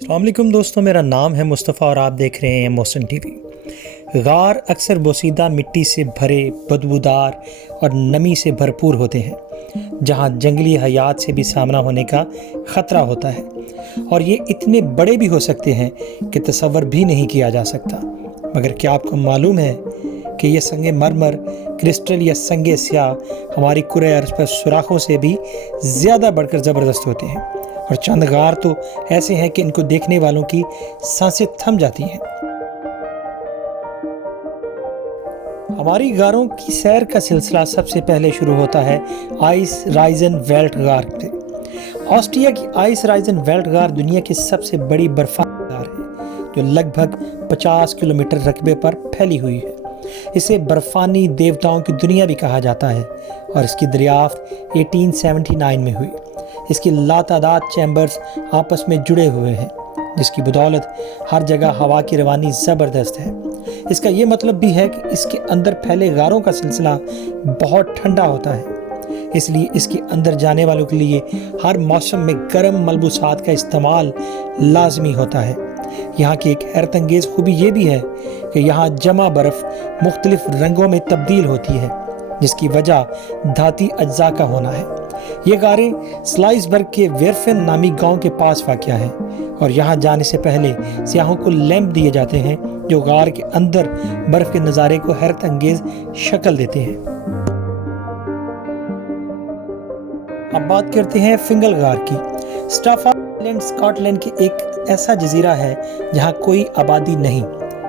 अस्सलाम वालेकुम दोस्तों, मेरा नाम है मुस्तफ़ा और आप देख रहे हैं मोशन टीवी। गार अक्सर बोसीदा मिट्टी से भरे, बदबूदार और नमी से भरपूर होते हैं, जहां जंगली हयात से भी सामना होने का ख़तरा होता है। और ये इतने बड़े भी हो सकते हैं कि तसव्वुर भी नहीं किया जा सकता। मगर क्या आपको मालूम है कि ये संगे मरमर, क्रिस्टल या संगे स्याह हमारी कुरे अर्ज़ पर सुराखों से भी ज़्यादा बढ़कर ज़बरदस्त होते हैं। और चंद गार तो ऐसे हैं कि इनको देखने वालों की सांसें थम जाती हैं। हमारी गारों की सैर का सिलसिला सबसे पहले शुरू होता है आइस राइजन वेल्ट गार से। ऑस्ट्रिया की आइस राइजन वेल्ट गार दुनिया की सबसे बड़ी बर्फानी गार है, जो लगभग 50 किलोमीटर रकबे पर फैली हुई है। इसे बर्फानी देवताओं की दुनिया भी कहा जाता है और इसकी दरियाफ्त 1879 में हुई। इसकी लातादाद चैम्बर्स आपस में जुड़े हुए हैं, जिसकी बदौलत हर जगह हवा की रवानी ज़बरदस्त है। इसका ये मतलब भी है कि इसके अंदर फैले गारों का सिलसिला बहुत ठंडा होता है, इसलिए इसके अंदर जाने वालों के लिए हर मौसम में गर्म मलबूसात का इस्तेमाल लाजमी होता है। यहाँ की एक हैरत अंगेज़ खूबी ये भी है कि यहाँ जमा बर्फ़ मुख्तलिफ रंगों में तब्दील होती है, जिसकी वजह धाती अज्जा का होना है। ये गारें स्लाइसबर्ग के वेरफेन नामी गांव के पास वाक़या है और यहाँ जाने से पहले सियाहों को लैंप दिए जाते हैं, जो गार के अंदर बर्फ़ के नज़ारे को हैरत अंगेज़ शक्ल देते हैं। अब बात करते हैं फिंगल गार की। स्टाफर्ड आइलैंड स्कॉटलैंड के एक ऐसा जजीरा है जहाँ कोई आबादी नहीं,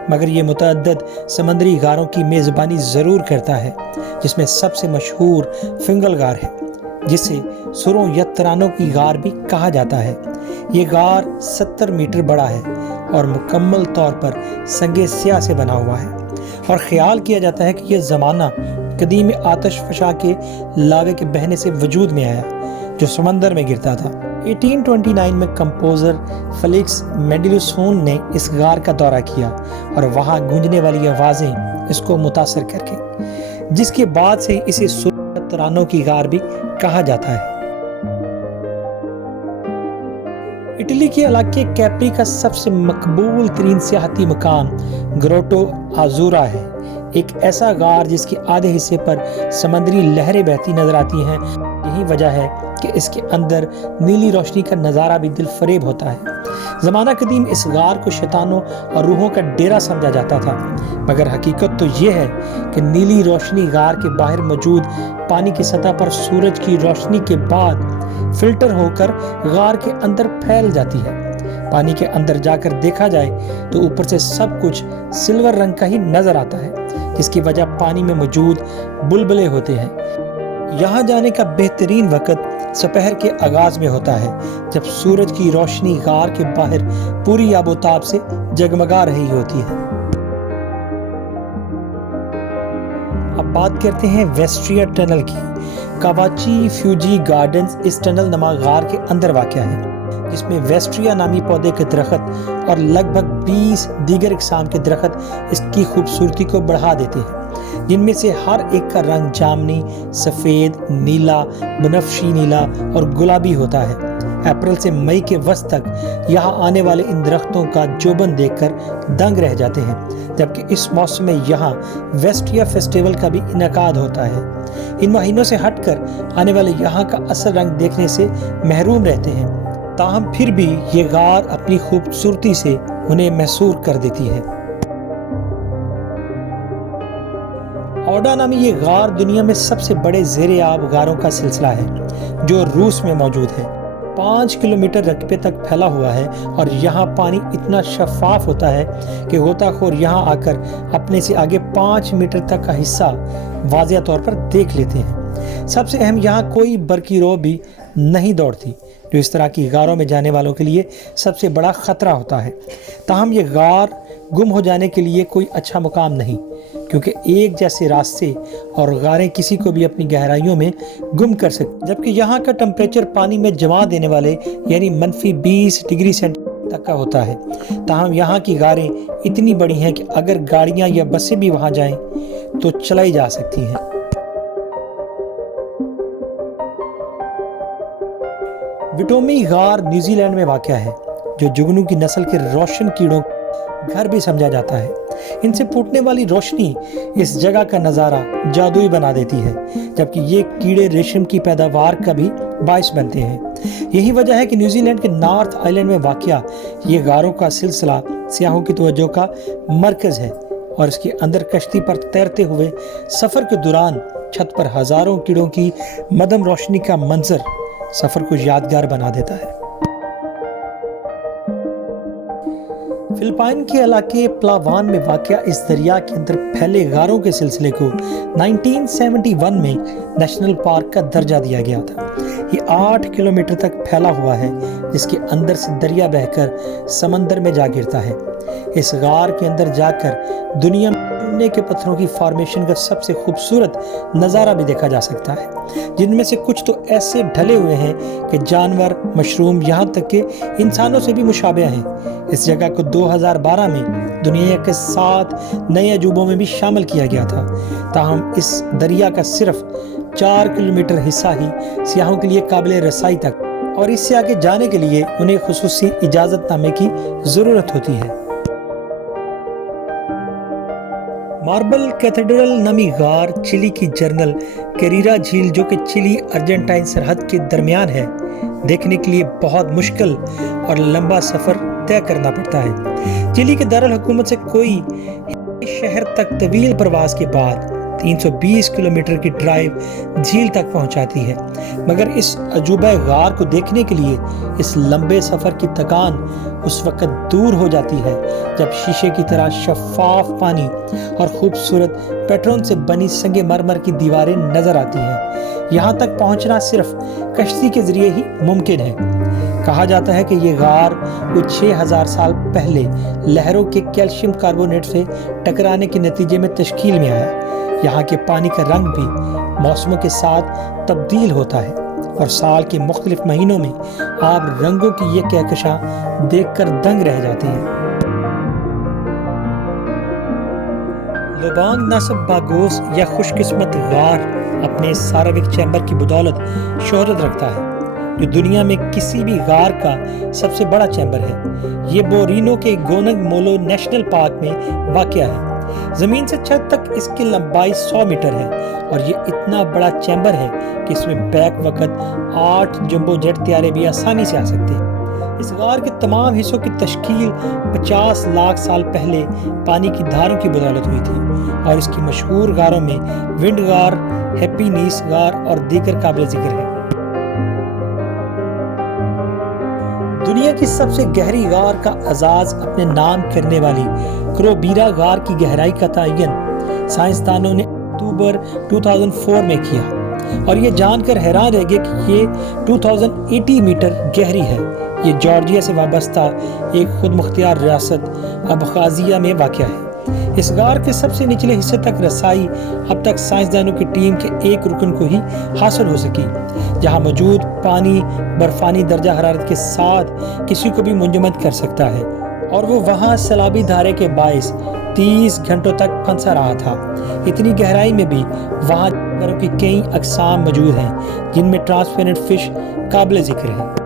मगर ये मुतअद्दद समंदरी गारों की मेज़बानी ज़रूर करता है, जिसमें सबसे मशहूर फिंगल गार है, जिसे सुरों या तरानों की गार भी कहा जाता है। ये गार 70 मीटर बड़ा है और मुकम्मल तौर पर संगे स्याह से बना हुआ है और ख्याल किया जाता है कि यह ज़माना कदीम आतिश फशा के लावे के बहने से वजूद में आया, जो समंदर में गिरता था। 1829 में कंपोज़र फेलिक्स मेंडेलसोहन ने इस गार का दौरा किया और वहाँ गूंजने वाली आवाज़ें इसको मुतासर करके, जिसके बाद से इसे तरानों की गार भी कहा जाता है। इटली के इलाके कैप्री का सबसे मकबूल तरीन सियाहती मकाम ग्रोटो आज़ूरा है, एक ऐसा गार जिसके आधे हिस्से पर समंदरी लहरें बहती नजर आती हैं। यही वजह है कि इसके अंदर नीली रोशनी का नज़ारा भी दिल फरेब होता है। ज़माना कदीम इस गार को शैतानों और रूहों का डेरा समझा जाता था, मगर हकीकत तो ये है कि नीली रोशनी गार के बाहर मौजूद पानी की सतह पर सूरज की रोशनी के बाद फिल्टर होकर गार के अंदर फैल जाती है। पानी के अंदर जाकर देखा जाए तो ऊपर से सब कुछ सिल्वर रंग का ही नजर आता है, जिसकी वजह पानी में मौजूद बुलबुले होते हैं। यहाँ जाने का बेहतरीन वक्त दोपहर के आगाज में होता है, जब सूरज की रोशनी गार के बाहर पूरी आबोताब से जगमगा रही होती है। अब बात करते हैं वेस्ट्रिया टनल की। कावाची फ्यूजी गार्डन्स इस टनल नमा गार के अंदर वाक़या है, जिसमें वेस्ट्रिया नामी पौधे के दरख्त और लगभग 20 दीगर इक़साम के दरख्त इसकी खूबसूरती को बढ़ा देते हैं, जिनमें से हर एक का रंग जामनी, सफ़ेद, नीला, बनफशी नीला और गुलाबी होता है। अप्रैल से मई के वस्त तक यहाँ आने वाले इन दरख्तों का जोबन देखकर दंग रह जाते हैं, जबकि इस मौसम में यहाँ वेस्ट्रिया फेस्टिवल का भी इनेकाद होता है। इन महीनों से हटकर आने वाले यहाँ का असल रंग देखने से महरूम रहते हैं, ताहम फिर भी ये गार अपनी खूबसूरती से उन्हें महसूर कर देती है। ओडा नामी ये गार दुनिया में सबसे बड़े ज़ेरे आब गारों का सिलसिला है, जो रूस में मौजूद है। 5 किलोमीटर रकबे तक फैला हुआ है और यहाँ पानी इतना शफाफ होता है कि गोताखोर यहाँ आकर अपने से आगे 5 मीटर तक का हिस्सा वाज़िया तौर पर देख लेते हैं। सबसे अहम, यहाँ कोई बरकी रो भी नहीं दौड़ती, जो इस तरह की गारों में जाने वालों के लिए सबसे बड़ा ख़तरा होता है। ताहम ये गार गुम हो जाने के लिए कोई अच्छा मुकाम नहीं, क्योंकि एक जैसे रास्ते और गारें किसी को भी अपनी गहराइयों में गुम कर सकती, जबकि यहाँ का टेम्परेचर पानी में जमा देने वाले यानी -20 डिग्री सेंटीग्रेड तक का होता है। ताहम यहाँ की गारें इतनी बड़ी हैं कि अगर गाड़ियाँ या बसें भी वहाँ जाएं तो चलाई जा सकती हैं। विटोमी गार न्यूजीलैंड में वाक़या है, जो जुगनू की नस्ल के रोशन कीड़ों घर भी समझा जाता है। इनसे फूटने वाली रोशनी इस जगह का नज़ारा जादुई बना देती है, जबकि ये कीड़े रेशम की पैदावार का भी बायस बनते हैं। यही वजह है कि न्यूजीलैंड के नॉर्थ आइलैंड में वाक़या ये गारों का सिलसिला सियाहों की तवज्जो का मरकज़ है और इसके अंदर कश्ती पर तैरते हुए सफ़र के दौरान छत पर हज़ारों कीड़ों की मदम रोशनी का मंजर सफ़र को यादगार बना देता है। फिलिपाइन के इलाके पलावान में वाक़या इस दरिया के अंदर फैले गारों के सिलसिले को 1971 में नेशनल पार्क का दर्जा दिया गया था। ये 8 किलोमीटर तक फैला हुआ है, जिसके अंदर से दरिया बहकर समंदर में जा गिरता है। इस गार के अंदर जाकर दुनिया में चूने के पत्थरों की फॉर्मेशन का सबसे खूबसूरत नज़ारा भी देखा जा सकता है, जिनमें से कुछ तो ऐसे ढले हुए हैं कि जानवर, मशरूम, यहाँ तक कि इंसानों से भी मुशाबह हैं। इस जगह को 2012 में दुनिया के 7 नए अजूबों में भी शामिल किया गया था। ताहम इस दरिया का सिर्फ 4 किलोमीटर हिस्सा ही सियाहों के लिए काबिल रसाई तक, और इससे आगे जाने के लिए उन्हें खुसूसी इजाज़तनामे की ज़रूरत होती है। मार्बल कैथेड्रल नामी गार चिली की जर्नल कैरीरा झील, जो कि चिली अर्जेंटाइन सरहद के दरमियान है, देखने के लिए बहुत मुश्किल और लंबा सफ़र तय करना पड़ता है। चिली के दारुल हुकूमत से कोई शहर तक तवील प्रवास के बाद 320 किलोमीटर की ड्राइव झील तक पहुंचाती है, मगर इस अजूबा गार को देखने के लिए इस लंबे सफ़र की थकान उस वक्त दूर हो जाती है जब शीशे की तरह शफाफ पानी और खूबसूरत पेट्रोन से बनी संगे मरमर की दीवारें नज़र आती हैं। यहाँ तक पहुँचना सिर्फ कश्ती के ज़रिए ही मुमकिन है। कहा जाता है कि ये गार कुछ 6000 साल पहले लहरों के कैल्शियम कार्बोनेट से टकराने के नतीजे में तश्कील में आया। यहाँ के पानी का रंग भी मौसमों के साथ तब्दील होता है और साल के मुख्तलिफ महीनों में आप रंगों की ये कहकशां देखकर दंग रह जाते हैं। लोबांग नासब बागोस या खुशकिस्मत गार अपने साराविक चैम्बर की बदौलत शोहरत रखता है, जो दुनिया में किसी भी गार का सबसे बड़ा चैम्बर है। ये बोरिनो के गोनग मोलो नेशनल पार्क में वाक़या है। ज़मीन से छत तक इसकी लंबाई 100 मीटर है और ये इतना बड़ा चैम्बर है कि इसमें बैक वक़्त 8 जंबो जेट त्यारे भी आसानी से आ सकते हैं। इस गार के तमाम हिस्सों की तश्कील 50 लाख साल पहले पानी की धारों की बदौलत हुई थी और इसकी मशहूर गारों में विंड गार, हैप्पी नीस गार और दीगर काबिल ज़िक्र है। दुनिया की सबसे गहरी गार का आगाज अपने नाम करने वाली क्रोबीरा गार की गहराई का तयन साइंसदानों ने अक्टूबर 2004 में किया और ये जानकर हैरान रह गए कि ये 2080 मीटर गहरी है। ये जॉर्जिया से वाबस्ता एक खुद मुख्तियार रियासत अबखाज़िया में वाक़या है। इस गार के सबसे निचले हिस्से तक रसाई अब तक साइंसदानों की टीम के एक रुकन को ही हासिल हो सकी, जहां मौजूद पानी बर्फानी दर्जा हरारत के साथ किसी को भी मुंजमद कर सकता है और वो वहां सैलाबी धारे के बाइस 30 घंटों तक फंसा रहा था। इतनी गहराई में भी वहां जानवरों की कई अक़साम मौजूद हैं, जिनमें ट्रांसपेरेंट फिश काबिल ज़िक्र है।